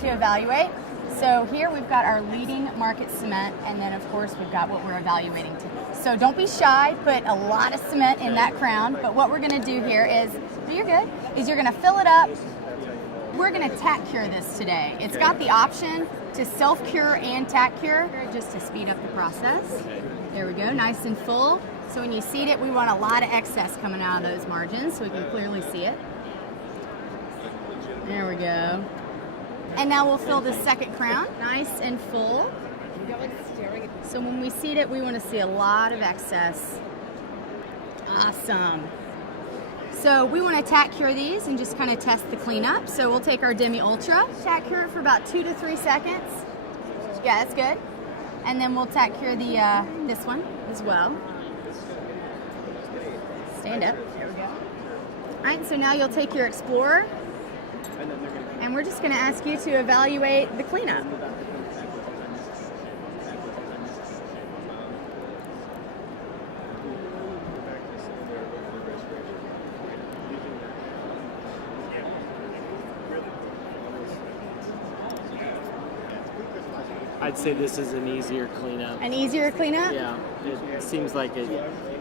to evaluate. So here we've got our leading market cement, and then of course we've got what we're evaluating to. So don't be shy, put a lot of cement in that crown, but what we're gonna do here is, you're good, is you're gonna fill it up. We're gonna tack cure this today. It's got the option to self-cure and tack cure, just to speed up the process. There we go, nice and full. So when you seed it, we want a lot of excess coming out of those margins so we can clearly see it. There we go. And now we'll fill the second crown, nice and full. So when we seed it, we want to see a lot of excess. Awesome. So we want to tack cure these and just kind of test the cleanup. So we'll take our Demi Ultra, tack cure it for about 2 to 3 seconds. Yeah, that's good. And then we'll tack cure the this one as well. Stand up. There we go. All right, so now you'll take your Explorer, and we're just going to ask you to evaluate the cleanup. I'd say this is an easier cleanup. An easier cleanup? Yeah, it seems like it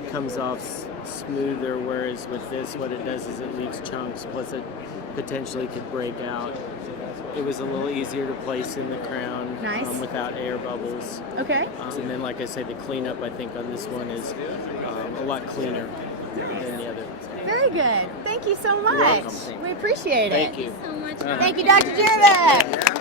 comes off smoother, whereas with this, what it does is it leaves chunks, plus it potentially could break out. It was a little easier to place in the crown. Nice. Without air bubbles. Okay. And then, like I say, the cleanup, I think, on this one is a lot cleaner than the other. Very good. Thank you so much. You're welcome. We appreciate it. Thank you. So much. Thank you, Dr. Jirovec.